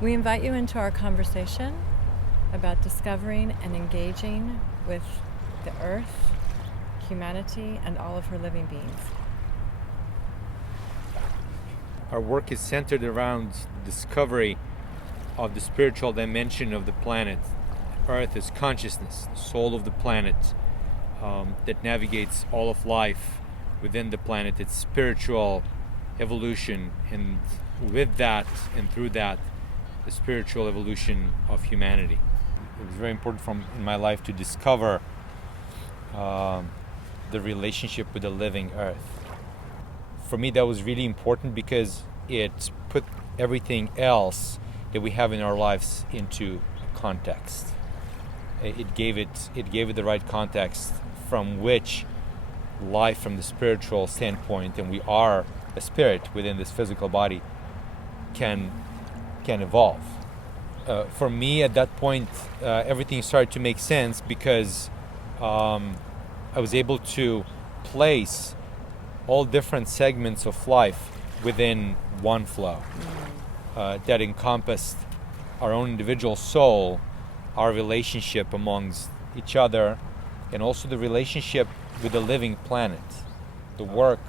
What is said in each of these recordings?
We invite you into our conversation about discovering and engaging with the earth, humanity, and all of her living beings. Our work is centered around discovery of the spiritual dimension of the planet. Earth is consciousness, the soul of the planet, that navigates all of life within the planet. It's spiritual evolution, and with that and through that, the spiritual evolution of humanity. It was very important in my life to discover the relationship with the living earth. For me, that was really important because it put everything else that we have in our lives into context. It gave it the right context from which life, from the spiritual standpoint, and we are a spirit within this physical body, can evolve. For me, at that point, everything started to make sense because I was able to place all different segments of life within one flow that encompassed our own individual soul, our relationship amongst each other, and also the relationship with the living planet, the work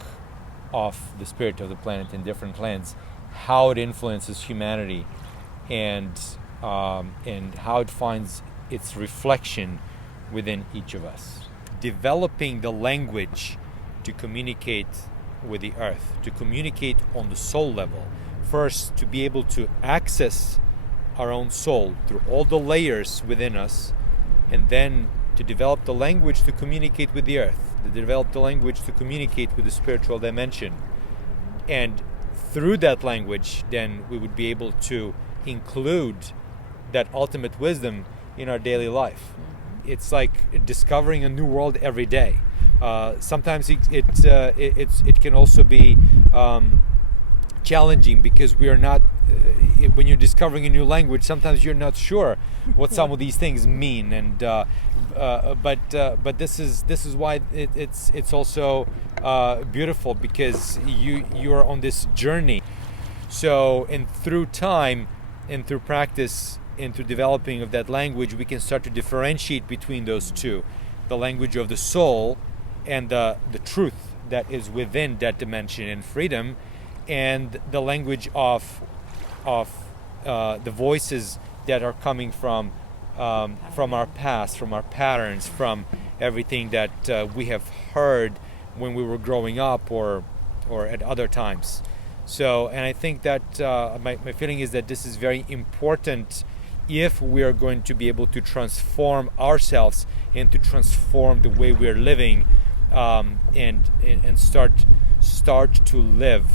of the spirit of the planet in different planets, how it influences humanity, and how it finds its reflection within each of us. Developing the language to communicate with the earth, to communicate on the soul level. First, to be able to access our own soul through all the layers within us, and then to develop the language to communicate with the earth, to develop the language to communicate with the spiritual dimension. And through that language, then we would be able to include that ultimate wisdom in our daily life. It's like discovering a new world every day. Sometimes it can also be challenging because we are not. When you're discovering a new language, sometimes you're not sure what some of these things mean, and but this is why it's also beautiful, because you are on this journey. So, and through time and through practice and through developing of that language, we can start to differentiate between those two, the language of the soul and the truth that is within that dimension and freedom, and the language of the voices that are coming from our past, from our patterns, from everything that we have heard when we were growing up or at other times. So, and I think that my feeling is that this is very important if we are going to be able to transform ourselves and to transform the way we are living, and start to live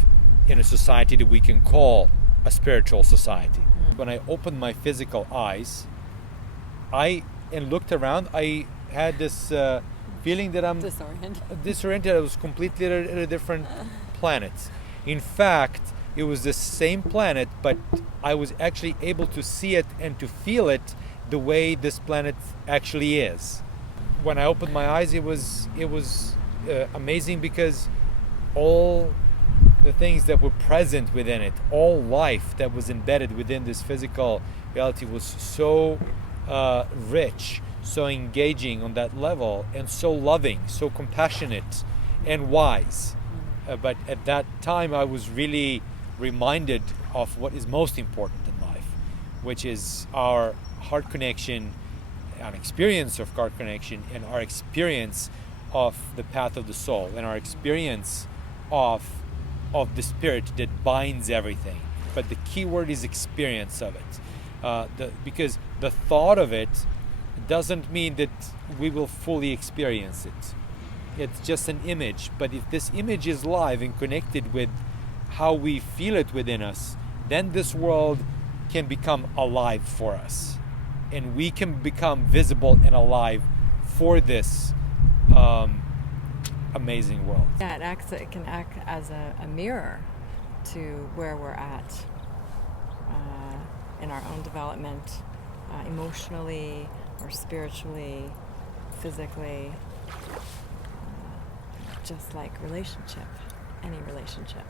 in a society that we can call a spiritual society. When I opened my physical eyes, and looked around, I had this feeling that I'm disoriented. I was completely at a different planet. In fact, it was the same planet, but I was actually able to see it and to feel it the way this planet actually is. When I opened my eyes, it was amazing, because all the things that were present within it, all life that was embedded within this physical reality, was so rich, so engaging on that level, and so loving, so compassionate and wise. But at that time, I was really reminded of what is most important in life, which is our heart connection, an experience of heart connection, and our experience of the path of the soul, and our experience of the spirit that binds everything. But the key word is experience of it, because the thought of it doesn't mean that we will fully experience it. It's just an image, but if this image is live and connected with how we feel it within us, then this world can become alive for us, and we can become visible and alive for this amazing world. Yeah, it can act as a mirror to where we're at in our own development, emotionally or spiritually, physically, just like any relationship.